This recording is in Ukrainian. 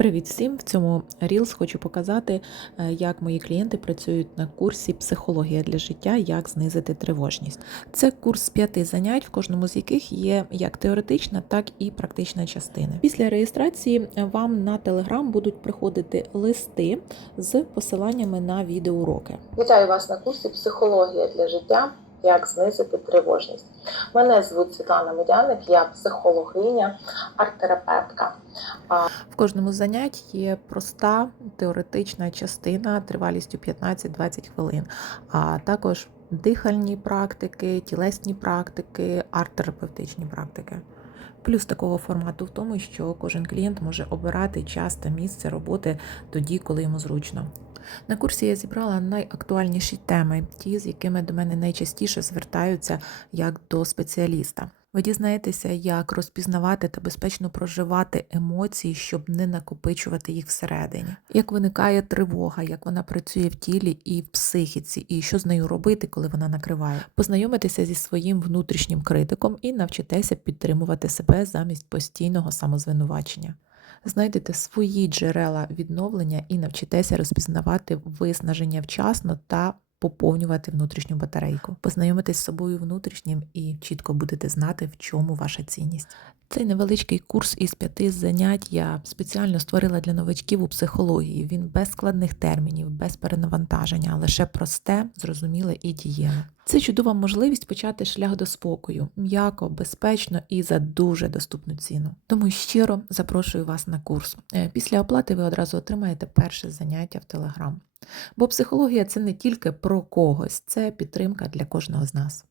Привіт всім! В цьому Reels хочу показати, е, як мої клієнти працюють на курсі Психологія для життя, як знизити тривожність. Це курс п'яти занять, в кожному з яких є як теоретична, так і практична частина. Після реєстрації е, вам на Telegram будуть приходити листи з посиланнями на відеоуроки. Вітаю вас на курсі Психологія для життя. Як знизити тривожність? Мене звуть Світлана Медяник, я психологиня, арт-терапевтка. В кожному з занять є проста теоретична частина тривалістю 15-20 хвилин, а також дихальні практики, тілесні практики, арт-терапевтичні практики. Плюс такого формату в тому, що кожен клієнт може обирати час та місце роботи тоді, коли йому зручно. На курсі я зібрала найактуальніші теми, ті, з якими до мене найчастіше звертаються як до спеціаліста. Ви дізнаєтеся, як розпізнавати та безпечно проживати емоції, щоб не накопичувати їх всередині, як виникає тривога, як вона працює в тілі і в психіці, і що з нею робити, коли вона накриває. Познайомитися зі своїм внутрішнім критиком і навчитеся підтримувати себе замість постійного самозвинувачення. Знайдете свої джерела відновлення і навчитеся розпізнавати виснаження вчасно та поповнювати внутрішню батарейку. Познайомитесь з собою внутрішнім і чітко будете знати, в чому ваша цінність. Цей невеличкий курс із п'яти занять я спеціально створила для новачків у психології. Він без складних термінів, без перенавантаження, лише просте, зрозуміле і дієве. Це чудова можливість почати шлях до спокою, м'яко, безпечно і за дуже доступну ціну. Тому щиро запрошую вас на курс. Е, Після оплати ви одразу отримаєте перше заняття в Телеграм. Бо психологія це не тільки про когось, це підтримка для кожного з нас.